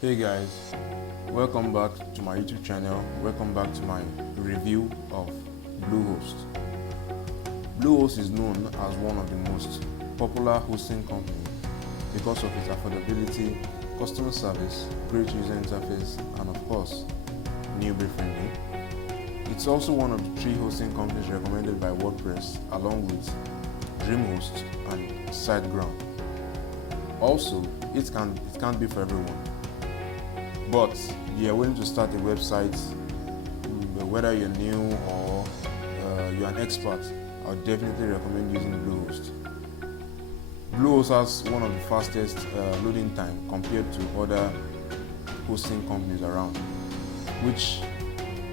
Hey guys, welcome back to my YouTube channel. Welcome back to my review of Bluehost. Bluehost is known as one of the most popular hosting companies because of its affordability, customer service, great user interface, and of course, newbie friendly. It's also one of the 3 hosting companies recommended by WordPress along with DreamHost and SiteGround. Also, it can't be for everyone. But if you are willing to start a website, whether you're new or you're an expert, I would definitely recommend using Bluehost. Bluehost has one of the fastest loading time compared to other hosting companies around, which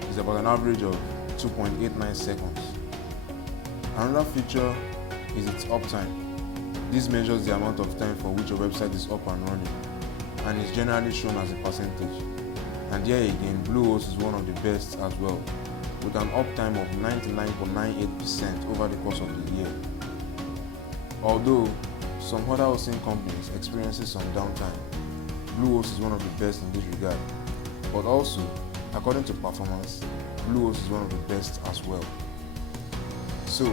is about an average of 2.89 seconds. Another feature is its uptime. This measures the amount of time for which a website is up and running, and is generally shown as a percentage. And here again, Bluehost is one of the best as well, with an uptime of 99.98% over the course of the year. Although some other hosting companies experiences some downtime, Bluehost is one of the best in this regard. But also, according to performance, Bluehost is one of the best as well. So,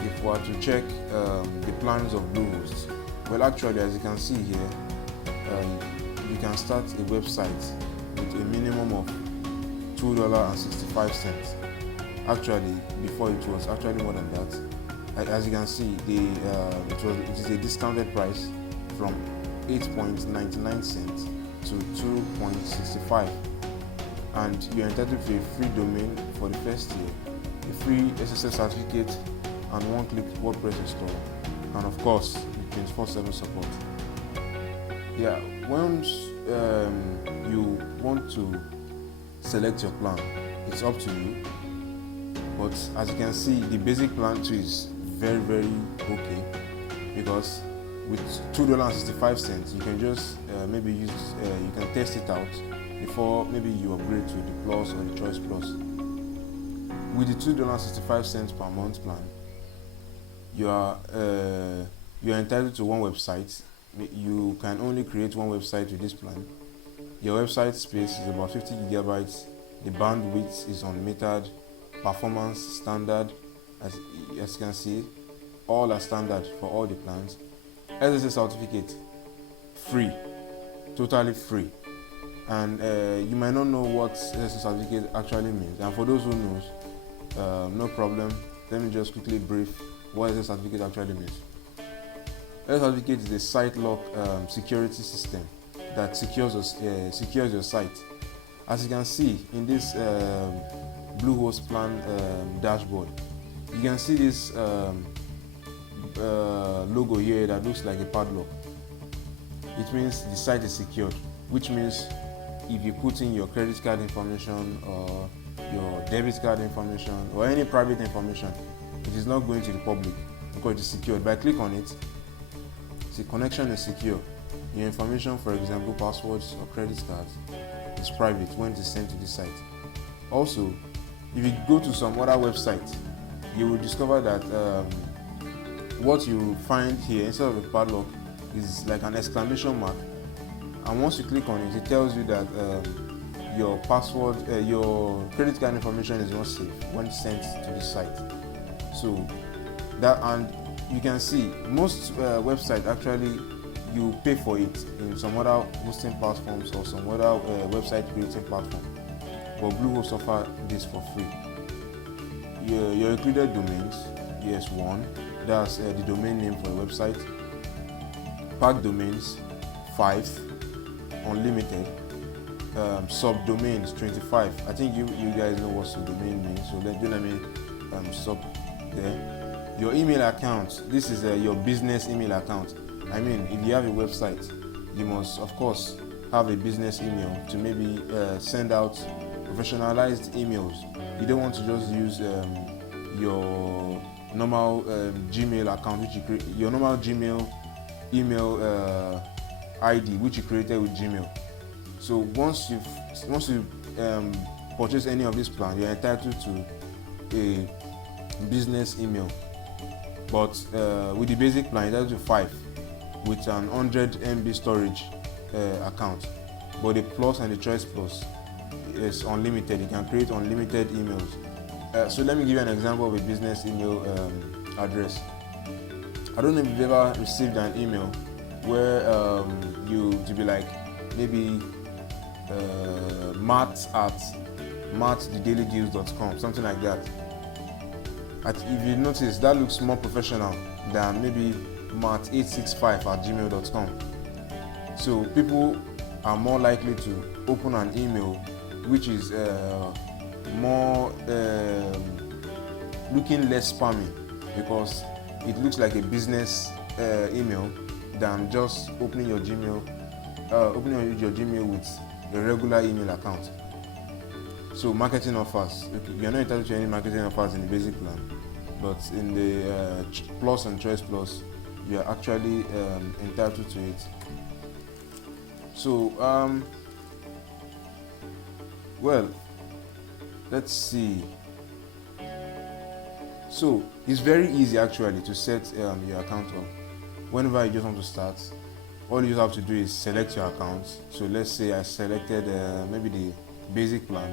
if we are to check the plans of Bluehost, well, actually, as you can see here, you can start a website with a minimum of $2.65. Actually, before it was actually more than that. As you can see, it is a discounted price from 8.99 cents to 2.65, and you're entitled to a free domain for the first year, a free SSL certificate, and one-click WordPress install, and of course, 24/7 support. Yeah, once you want to select your plan, it's up to you. But as you can see, the basic plan too is very okay, because with $2.65, you can just maybe you can test it out before maybe you upgrade to the Plus or the Choice Plus. With the $2.65 per month plan, you are entitled to one website. You can only create one website with this plan. Your website space is about 50 gigabytes. The bandwidth is unmetered. Performance standard, as you can see, all are standard for all the plans. SSL certificate, free, totally free. And you might not know what SSL certificate actually means. And for those who knows, no problem. Let me just quickly brief what SSL certificate actually means. SSL certificate is a site lock security system that secures your site. As you can see in this Bluehost plan dashboard, you can see this logo here that looks like a padlock. It means the site is secured, which means if you put in your credit card information or your debit card information or any private information, it is not going to the public because it is secured. By click on it, the connection is secure. Your information, for example, passwords or credit cards, is private when it is sent to the site. Also, if you go to some other website, you will discover that what you find here instead of a padlock is like an exclamation mark. And once you click on it, it tells you that your password, your credit card information is not safe when sent to the site. So that, and you can see most websites actually you pay for it in some other hosting platforms or some other website creating platform, but Bluehost offers this for free. Your included domains, yes, 1, that's the domain name for a website. Pack domains, 5, unlimited. Subdomains, 25. I think you guys know what subdomain means, so let me stop there. Your email account, this is your business email account. I mean, if you have a website, you must of course have a business email to maybe send out professionalized emails. You don't want to just use your normal Gmail account, which you create, your normal Gmail email ID, which you created with Gmail. So once you purchase any of this plan, you're entitled to a business email. But with the basic plan, you're entitled to 5 with an 100 MB storage account. but the Plus and the Choice Plus is unlimited. You can create unlimited emails. So let me give you an example of a business email address. I don't know if you've ever received an email where you to be like maybe matt@mattthedailydeals.com, something like that. If you notice, that looks more professional than maybe matt865@gmail.com. So people are more likely to open an email which is more looking less spammy, because it looks like a business email than just opening your Gmail with a regular email account. So marketing offers, okay, you're not entitled to any marketing offers in the basic plan, but in the Plus and Choice Plus, you are actually entitled to it. So well, let's see. So it's very easy actually to set your account up. Whenever you just want to start, all you have to do is select your account. So let's say I selected maybe the basic plan.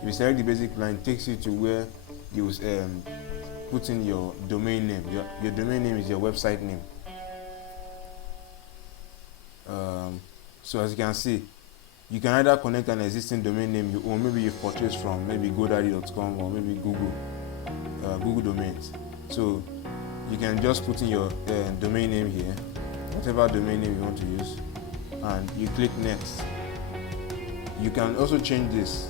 If you select the basic plan, it takes you to where you put in your domain name. Your domain name is your website name. So as you can see, you can either connect an existing domain name you own, maybe you've purchased from maybe godaddy.com or maybe Google domains. So you can just put in your domain name here, whatever domain name you want to use, and you click next. You can also change this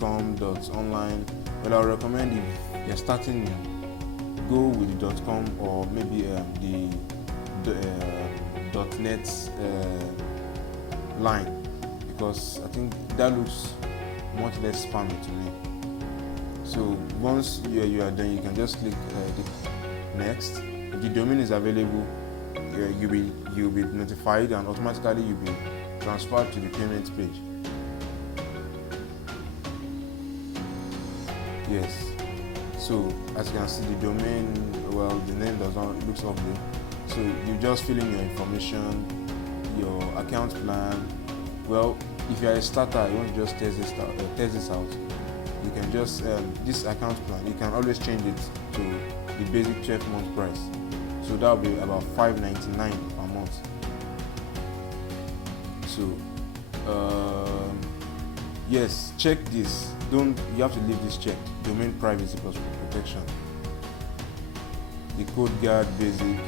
.com, .online. Well, I would recommend if you're starting new, go with the .com or maybe the .net line, because I think that looks much less spammy to me. So once you are done, you can just click the next. If the domain is available, you'll be notified, and automatically you'll be transferred to the payment page. Yes. So as you can see, the domain, well, the name looks ugly. So you just fill in your information, your account plan. Well, if you are a starter, you want to just test this out. You can just this account plan, you can always change it to the basic 12-month price. So that will be about $5.99 per month. So yes, check this. You have to leave this checked. Domain privacy plus protection. The code guard basic.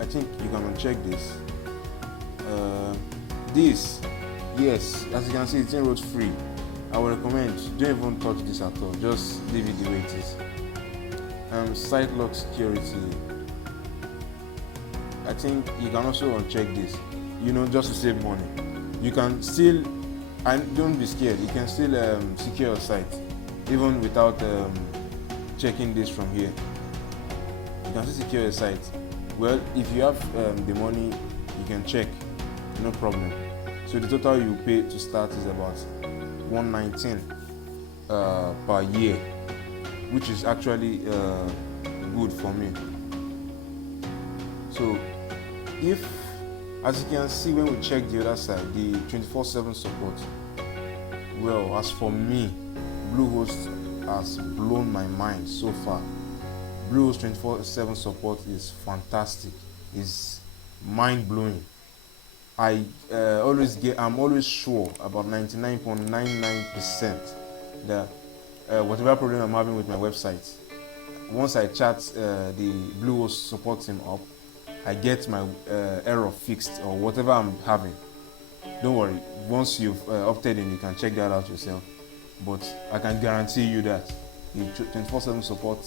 I think you can uncheck this. This, yes, as you can see, it's inroads free. I would recommend don't even touch this at all. Just leave it the way it is. Site lock security. I think you can also uncheck this. Just to save money. You can still, and don't be scared. You can still secure your site even without checking this from here. You can still secure your site. Well, if you have the money, you can check. No problem. So the total you pay to start is about $119 per year, which is actually good for me. So as you can see, when we check the other side, the 24/7 support, well, as for me, Bluehost has blown my mind so far. Bluehost 24/7 support is fantastic. It's mind-blowing. I'm always sure about 99.99% that whatever problem I'm having with my website, once I chat the Bluehost support team up, I get my error fixed or whatever I'm having. Don't worry, once you've opted in, you can check that out yourself. But I can guarantee you that the 24/7 support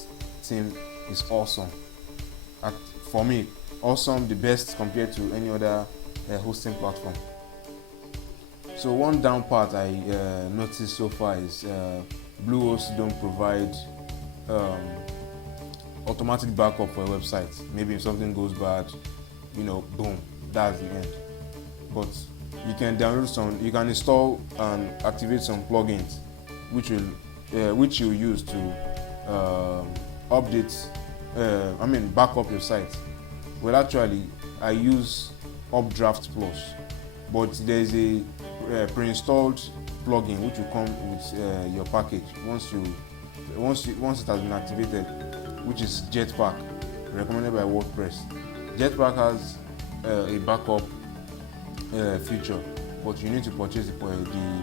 team is awesome. For me, awesome, the best compared to any other hosting platform. So one down part I noticed so far is Bluehost don't provide automatic backup for a website. Maybe if something goes bad, boom, that's the end. But you can you can install and activate some plugins which you use to back up your site. Well, actually, I use Updraft Plus. but there's a pre-installed plugin which will come with your package once it has been activated, which is Jetpack, recommended by WordPress. Jetpack has a backup feature, but you need to purchase the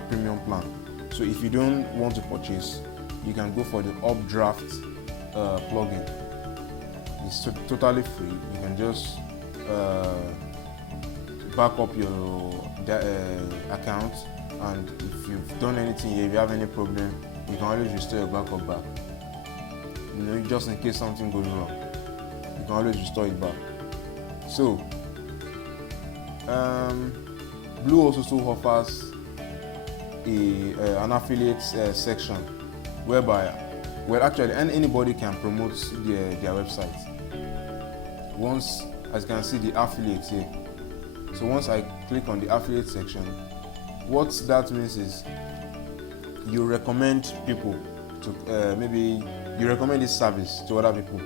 premium plan. So if you don't want to purchase, you can go for the Updraft plugin. It's totally free. You can just back up your account, and if you've done anything, if you have any problem, you can always restore your backup back. Just in case something goes wrong, you can always restore it back. So Bluehost also offers an affiliate section whereby, actually anybody can promote their website. Once, as you can see, the affiliates here. So once I click on the affiliate section, what that means is you recommend people to maybe you recommend this service to other people,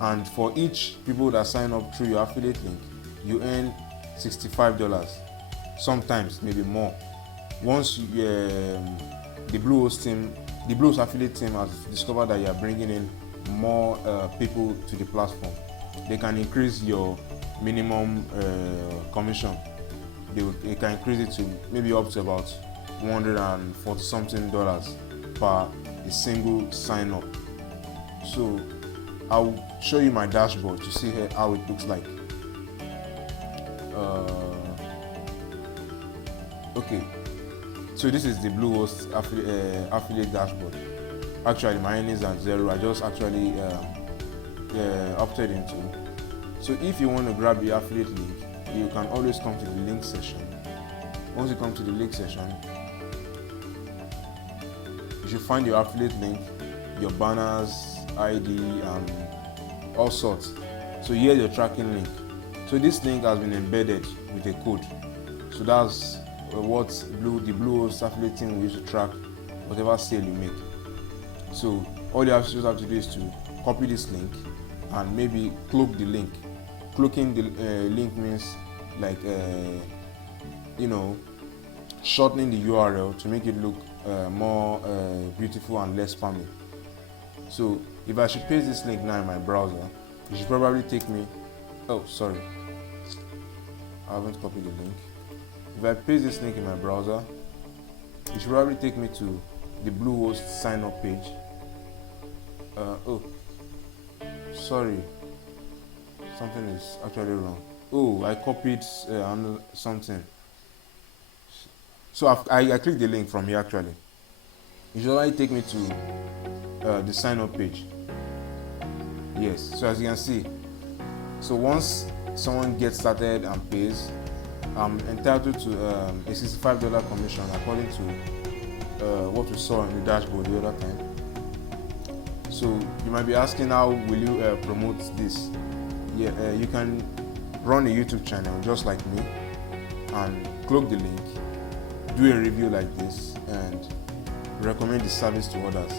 and for each people that sign up through your affiliate link, you earn $65, sometimes maybe more. Once the Bluehost affiliate team has discovered that you are bringing in more people to the platform, they can increase your minimum commission. They can increase it to maybe up to about $140 something per a single sign up. So I'll show you my dashboard to see how it looks like. Okay, so this is the Bluehost affiliate dashboard. Actually, my earnings are zero. I just actually opted into. So if you want to grab the affiliate link, you can always come to the link session. Once you come to the link session, you should find your affiliate link, your banners, ID, and all sorts. So here's your tracking link. So this link has been embedded with a code. So that's what the Bluehost affiliate team will use to track whatever sale you make. So all you have to do is to copy this link and maybe cloak the link. Cloaking the link means like shortening the URL to make it look more beautiful and less spammy. So if I should paste this link now in my browser, it should probably take me, oh sorry, I haven't copied the link. If I paste this link in my browser, it should probably take me to the Bluehost sign up page. Oh sorry, something is actually wrong. Oh, I copied something. So I clicked the link from here. Actually, it should already take me to the sign up page. Yes, so as you can see, so once someone gets started and pays, I'm entitled to a $65 commission according to what we saw in the dashboard the other time. So you might be asking, how will you promote this? Yeah, you can run a YouTube channel just like me and cloak the link, do a review like this, and recommend the service to others.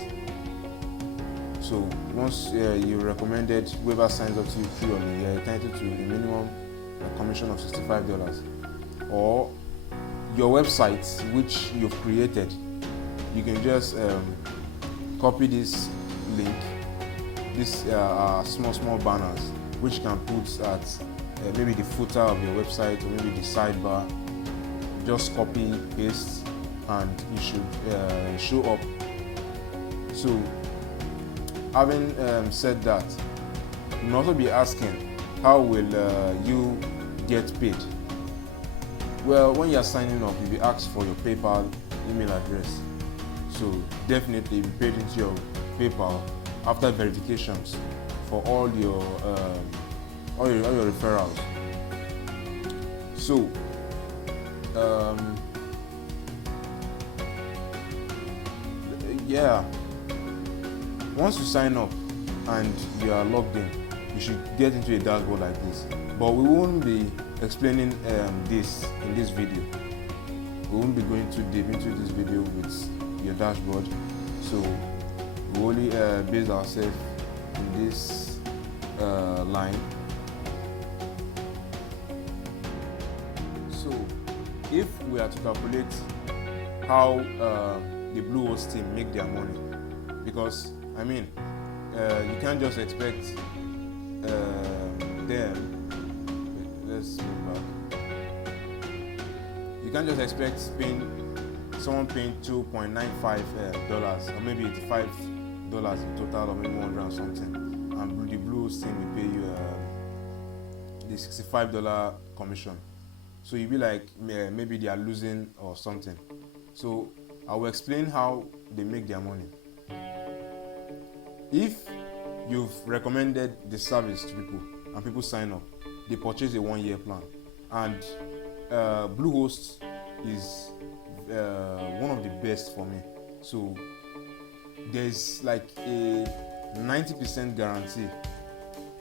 So once you recommended, whoever signs up to you through your link, you're entitled to a minimum commission of $65. Or your website which you've created, you can just copy this link, these small banners, which you can put at maybe the footer of your website or maybe the sidebar. Just copy, paste, and you should show up. So having said that, you may also be asking, how will you get paid? Well, when you are signing up, you'll be asked for your PayPal email address. So definitely be paid into your PayPal after verifications for all your referrals. So once you sign up and you are logged in, you should get into a dashboard like this. But we won't be explaining this in this video. We won't be going too deep into this video with your dashboard. So we only base ourselves in this line. So if we are to calculate how the Bluehost team make their money, because I mean, you can't just expect them. Let's move back. You can't just expect someone paying $2.95 or maybe $85 in total, or maybe 100 and something, and the Bluehost team will pay you the $65 commission. So you'll be like, maybe they are losing or something. So I will explain how they make their money. If you've recommended the service to people and people sign up, they purchase a 1-year plan, and Bluehost is one of the best for me. So there's like a 90% guarantee,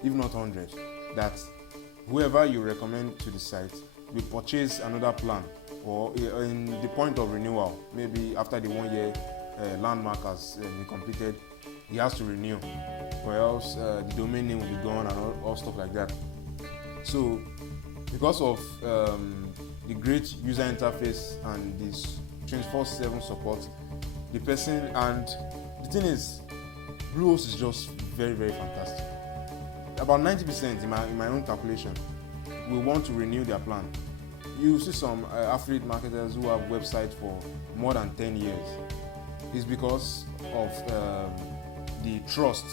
if not 100, that whoever you recommend to the site will purchase another plan, or in the point of renewal, maybe after the 1-year landmark has been completed, he has to renew, or else the domain name will be gone and all stuff like that. So because of the great user interface and this 24/7 support, the person, and the thing is, Bluehost is just very, very fantastic. About 90% in my own calculation will want to renew their plan. You see some affiliate marketers who have websites for more than 10 years. It's because of the trust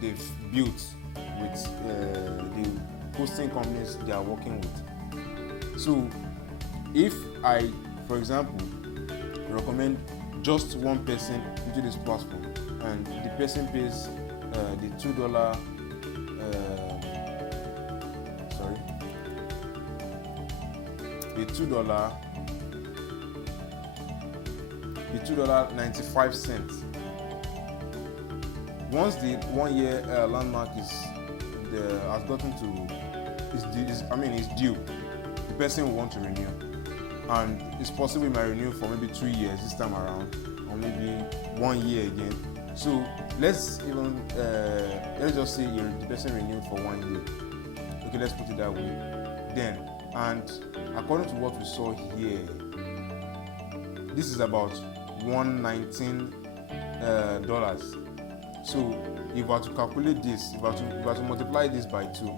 they've built with the hosting companies they are working with. So if I, for example, recommend just one person into this platform, and the person pays the $2 $2.95. Once the 1-year landmark is due, the person will want to renew, and it's possible it might renew for maybe 2 years this time around, or maybe 1 year again. So let's just say the person renewed for 1 year. Okay, let's put it that way. Then, and according to what we saw here, this is about $119. So if we are to calculate this, if we are to multiply this by 2,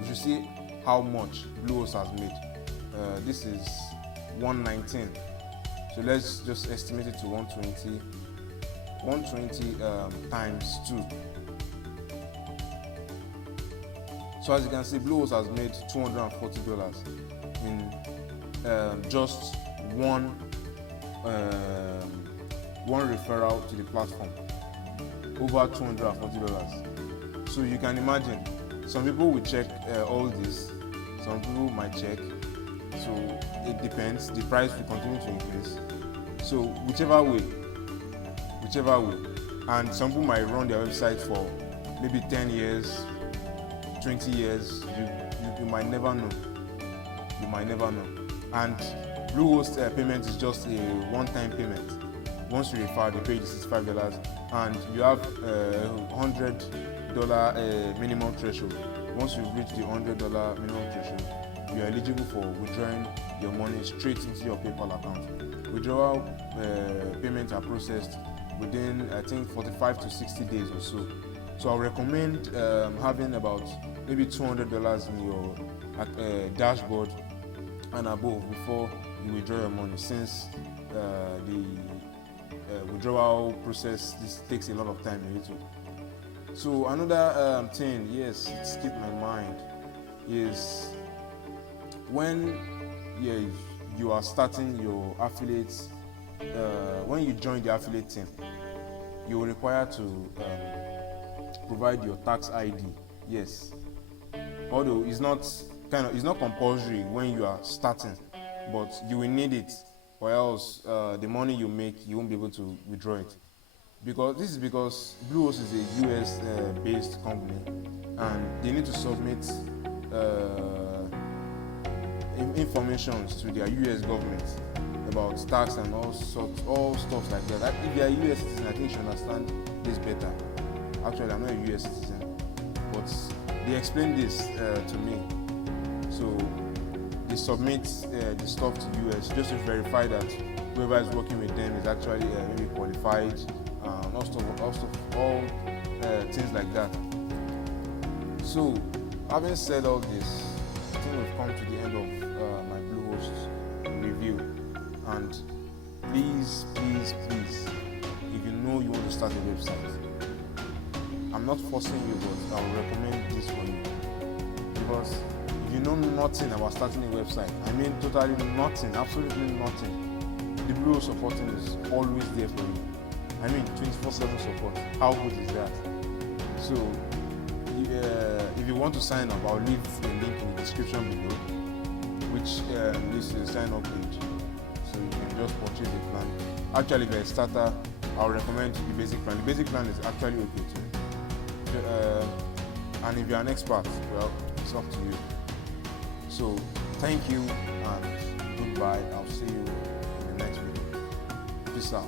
we should see how much Bluehost has made. This is 119. So let's just estimate it to 120 times 2. So as you can see, Bluehost has made $240 in just one referral to the platform. Over $240. So you can imagine, some people will check all this, some people might check. So it depends. The price will continue to increase. So whichever way, and some people might run their website for maybe 10 years, 20 years. You might never know. And Bluehost payment is just a one-time payment. Once you refer, they pay you $65, and you have $100 minimum threshold. Once you reach the $100 minimum threshold, you are eligible for withdrawing your money straight into your PayPal account. Withdrawal payments are processed within, I think, 45 to 60 days or so. So I recommend having about maybe $200 in your dashboard and above before you withdraw your money, since the withdrawal process, this takes a lot of time a little. So another thing, yes, it skipped my mind, is when you are starting your affiliates, when you join the affiliate team, you are required to provide your tax ID. Yes, although it's not compulsory when you are starting, but you will need it, or else the money you make, you won't be able to withdraw it. Because Bluehost is a US based company, and they need to submit information to their US government about tax and all stuff like that. If you are a US citizen, I think you should understand this better. Actually, I'm not a US citizen, but they explained this to me. So they submit the stuff to US just to verify that whoever is working with them is actually maybe qualified, all things like that. So, having said all this, I think we've come to the end of my Bluehost review. And please, if you know you want to start a website, I'm not forcing you, but I will recommend this for you. Because if you know nothing about starting a website, I mean totally nothing, absolutely nothing, the Bluehost supporting is always there for you. I mean 24/7 support. How good is that? So if you want to sign up, I'll leave a link in the description below, which leads to the sign up page. So you can just purchase a plan. Actually, if you're a starter, I'll recommend the basic plan. The basic plan is actually okay too. And if you're an expert, well, it's up to you. So thank you and goodbye. I'll see you in the next video. Peace out.